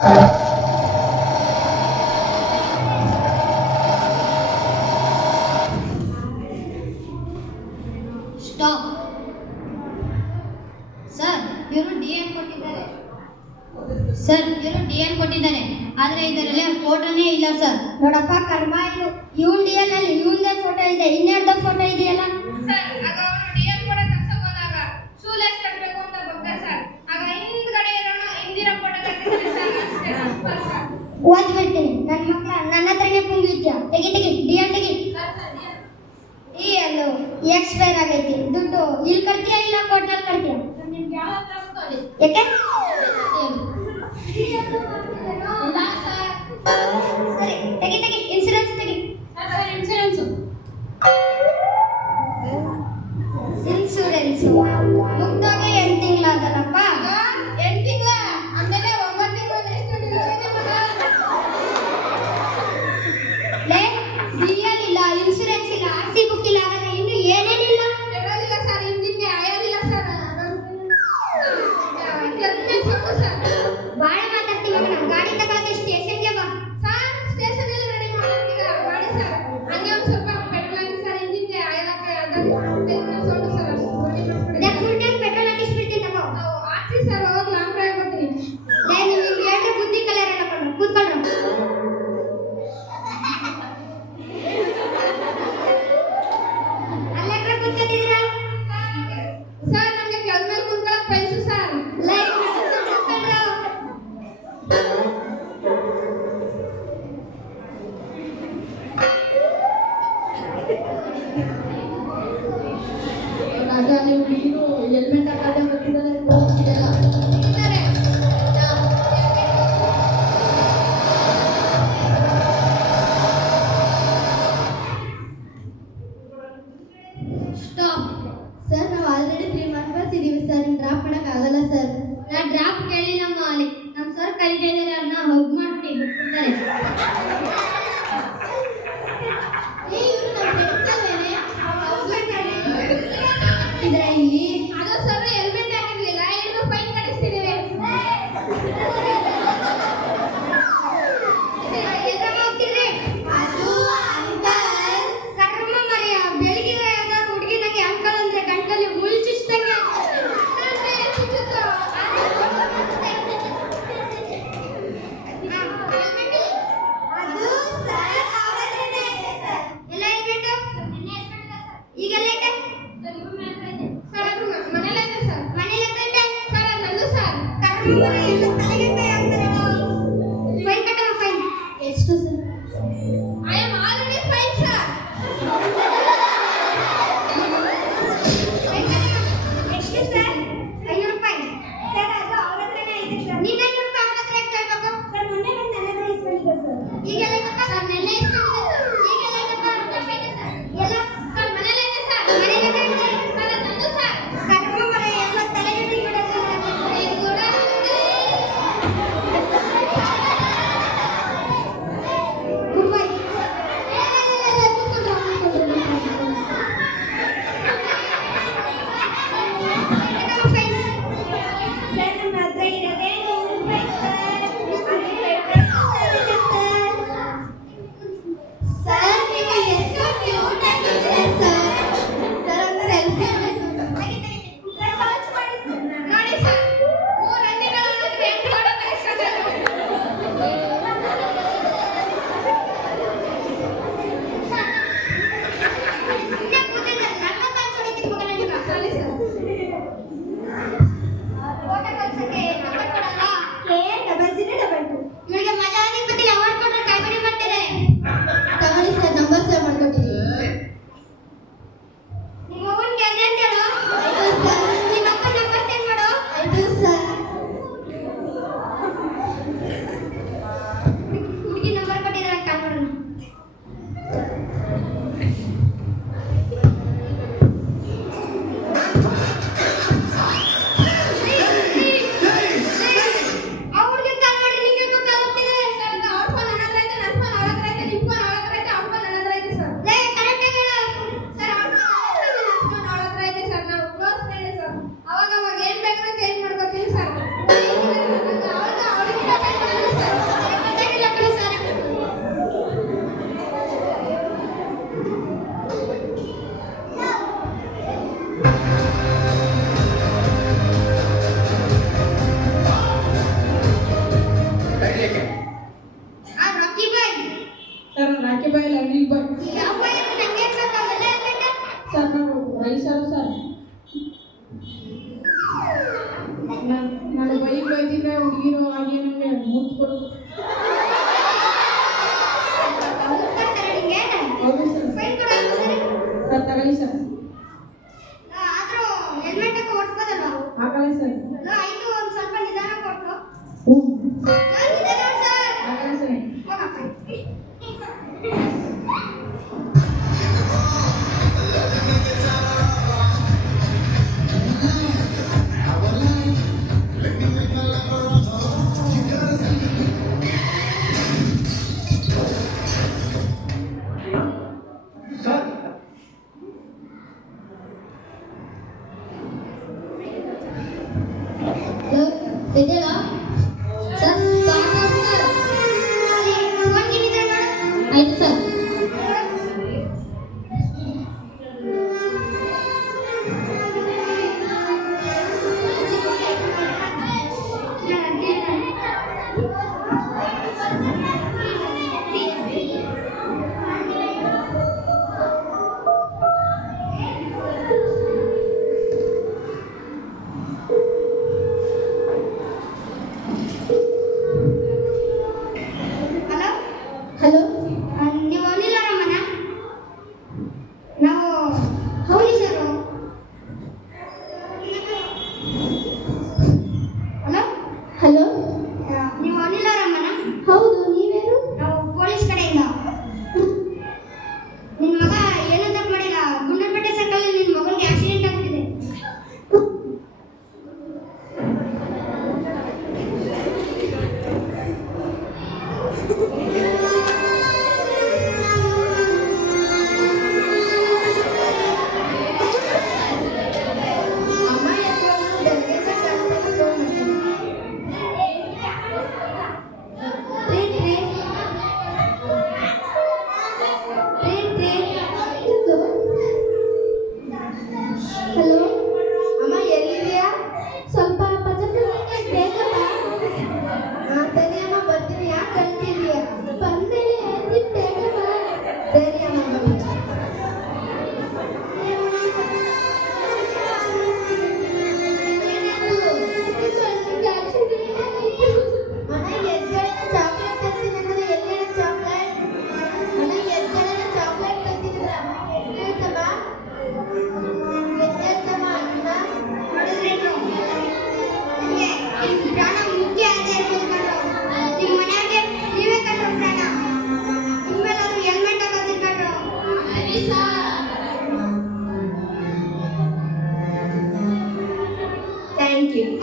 Stop. Sir, ಇವರು D N ಕೊಟ್ಟಿದ್ದಾರೆ. Sir, ಇವರು ಡಿಎನ್ ಕೊಟ್ಟಿದ್ದಾರೆ, ಆದರೆ ಇದರಲ್ಲಿ ಫೋಟೋನೇ ಇಲ್ಲ ಸರ್. ನೋಡಪ್ಪ ಕರ್ಮ, ಇದು ಇವನ್ ಡಿಎಲ್ ಅಲ್ಲಿ ಇವಂದೇ ಫೋಟೋ ಇದೆ, ಇನ್ನೆರಡು ಫೋಟೋ ಇದೆಯಲ್ಲ. ಸರ್, ಆಗ ಅವನು ಡಿಎಲ್ ಕೂಡ ತರ್ಸಕ್ ಬಂದಾಗ ಶೂಲ್ ಎಷ್ಟು ಕಟ್ಟಬೇಕು ಅಂತ ಬರ್ತಾರೆ ಸರ್. ಆಗ ಹಿಂದ್ಗಡೆ ಇರೋನು ಹಿಂದಿನ ಫೋಟೋ ಕಟ್ಟಿದ್ರೆ ಸರ್, ಅಷ್ಟೇ ಸೂಪರ್ ಸರ್. ಓದ್ಬಿಡ್ತೀನಿ. ನನ್ನ ಮಕ್ಕಳ ನನ್ನ ಹತ್ರನೇ ಪುಂಗಿತ್ಯ. ತೆಗಿ ಡಿಎಲ್ ತೆಗಿ. ಡಿಎಲ್ ಎಕ್ಸ್ಪೈರ್ ಆಗೈತಿ. ದುಡ್ಡು ಇಲ್ಲಿ ಕಟ್ತೀಯಾ ಇಲ್ಲ ಕೋರ್ಟ್ನಲ್ಲಿ ಕಟ್ತೀಯಾ? ನಿಮ್ಗೆ ಯಾವ ಹತ್ರ ಗೊತ್ತಲ್ಲಿ? ಯಾಕೆ? ಸರಿ, ತೆಗಿ ಇನ್ಸೂರೆನ್ಸ್ ತೆಗಿ. Sir, insurance ಮುಗ್ದಾಗ 8 ತಿಂಗಳಾದಲ್ಲಪ್ಪ. 8 ತಿಂಗಳ ಆಮೇಲೆ 9 ತಿಂಗಳು ಎಷ್ಟು ಡಿಲಿವರಿ ಮಗ? ಲೇ, ಡಿಎಲ್ ಇಲ್ಲ, ಇನ್ಸೂರೆನ್ಸ್ ಇಲ್ಲ, ಆರ್ಸಿ ಬುಕ್ ಇಲ್ಲ, ಹಾಗಾದ್ರೆ ಇನ್ನು ಏನೇನಿಲ್ಲ? ಪೆಟ್ರೋಲ್ ಇಲ್ಲ ಸರ್, ಇಂಜಿನ್ಗೆ ಆಯಿಲ್ ಇಲ್ಲ ಸರ್, ಸರ್ ಬಾಳ ಮಾತಾಡ್ತೀವಿ ಮಗನ. ಗಾಡಿ ತಗೊಳಕ್ಕೆ ಸ್ಟೇಷನ್ಗೆ ಬಾ. ಸರ್, ಸ್ಟೇಷನ್ ಅಲ್ಲಿ ರೆಡಿ ಮಾಡ್ತೀಗ ಮಾಡಿ ಸರ್. ಹಂಗೆ ಒಂದು ಸ್ವಲ್ಪ ಪೆಟ್ರೋಲ್ ಹಾಕಿ ಸರ್, ಇಂಜಿನ್ಗೆ ಆಯಿಲ್ ಹಾಕಿ sound sir, full tank petrol ಹಾಕಿಸ್ಬಿಡ್ತೀನಿ ತಗೋ. ಹಾಕ್ಸಿ ಸರ್, ಹೋಗಿ ಲಾಂಗ್ ಡ್ರೈವ್ ಬರ್ತೀನಿ. ಲೇ, ನಿಮ್ಗೆ ಹೇಳ್ರೆ ಬುದ್ಧಿ ಕಲಿಯರ್ ಹಾಕೊಂಡು ಕೂತ್ಕೊಳ್ರ. ಅಲ್ಲೆಲ್ಲ ಕೂತ್ಕೊಂಡಿದ್ದೀರಾ? ಸರ್, ನಮಗೆ ಕೆಳದ ಮೇಲೆ ಕುಂತ್ಕೊಳ್ಳೋಕೆ ಬಯಸು ಸರ್. ಲೇ, ಕೂತ್ಕೊಳ್ರ. ರಾಜ, ನೀವು ನೀನು ಹೆಲ್ಮೆಟ್ ಹಾಕದೆ ಬರ್ತಿದ್ದಾರೆ ಹೋಗ್ತಿದ್ದಲ್ಲ. ಸ್ಟಾಪ್. ಸರ್, ನಾವು ಆಲ್ರೆಡಿ 3 ಮೆಂಬರ್ಸ್ ಇದೀವಿ ಸರ್. ಡ್ರಾಪ್ ಮಾಡಕ್ ಆಗಲ್ಲ ಸರ್. ನಾ ಡ್ರಾಪ್ ಕೇಳಿ ನಮ್ಮ ಸರ್ ಕರೀತಾ ಇದ್ದಾರೆ, ಅವ್ರನ್ನ ಹಗ್ ಮಾಡ್ಬಿಟ್ಟು ಬಿಟ್ಬಿಡ್ತಾರೆ. ಇದರಲ್ಲಿ ಅದು ಸರ್ ಹೆಲ್ಮೆಟ್ ಹಾಕಿರ್ಲಿಲ್ಲ, ಹಿಡಿದು ಫೈನ್ ಕಟ್ಟಿಸ್ತಿದ್ದೀವಿ. ಎದ್ರಾಗ ಹೋಗ್ತಿದ್ರಿ? ಅದು ಅಂಕಲ್. ಕರ್ಮ ಮರಿಯ, ಬೆಳಿಗ್ಗೆ ಯಾವ್ದಾದ್ರು ಹುಡುಗಿ ನಂಗೆ ಅಂಕಲ್ ಅಂದ್ರೆ ಗಂಟಲ್ಲಿ ಮುಳ್ಳು ಚುಚ್ಚಿದಂಗೆ ಆಗ್ತದೆ. ಅಂದ್ರೆ ಚುಚ್ಚುತ್ತೋ? ಅದು ಸರ್ ಅವರೇ ಸರ್. ಎಲ್ಲ ಹೇಳ್ಬಿಟ್ಟು ಈಗೆಲ್ಲ ಐತೆ ಸರ್, ಅದು ಮನೇಲೆ ಇದೆ ಸರ್. ಮನೇಲಿ ಐತೆ ಸರ್, ಅದು ನಂದು ಸರ್. ಕರ್ಮ ಮರಿ ಎಲ್ಲ ತಲೆಗೆ ಕೈ ಹಾಕ್ತಾರೆ. ಫೈನ್ ಕಟ್ಟಮ್ಮ, ಫೈನ್ ಎಷ್ಟು sir? I am already fine sir. ಎಷ್ಟು ಸರ್? 500 ರೂಪಾಯಿ ಸರ್. ಅದು ಅವ್ರ ಹತ್ರನೇ ಇದೆ ಸರ್. ನೀನು 500 ರೂಪಾಯಿ ಅವ್ರ ಹತ್ರ ಯಾಕೆ ಕೇಳ್ಬೇಕು ಸರ್? ಮೊನ್ನೆ ಬಂದು ನನ್ನ ಹತ್ರ ಇಸ್ಕೊಂಡಿದ್ದೆ ಸರ್. ಈಗೆಲ್ಲ ಐತಪ್ಪ ಸರ್, ನೆನ್ನೆ ಇಸ್ಕೊಂಡಿದ್ದೆ ಸರ್. ಈಗೆಲ್ಲ ಐತಪ್ಪ ಎಲ್ಲ ಸರ್, ಮನೇಲೆ ಇದೆ ಸರ್. ಮನೇಲಿ ಇದೆ ಸರ್, ಅದು ನಂದು ಸರ್. ಕರ್ಮ ಮರಿ ಎಲ್ಲ ತಲೆಗೆ ಬಿಡೋದು. ಇದು ಕೂಡ ನಂದೇ.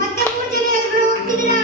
ಮತ್ತೆ 3 ಜನ ಎಲ್ರು ಹೋಗ್ತಿದ್ದೀರಾ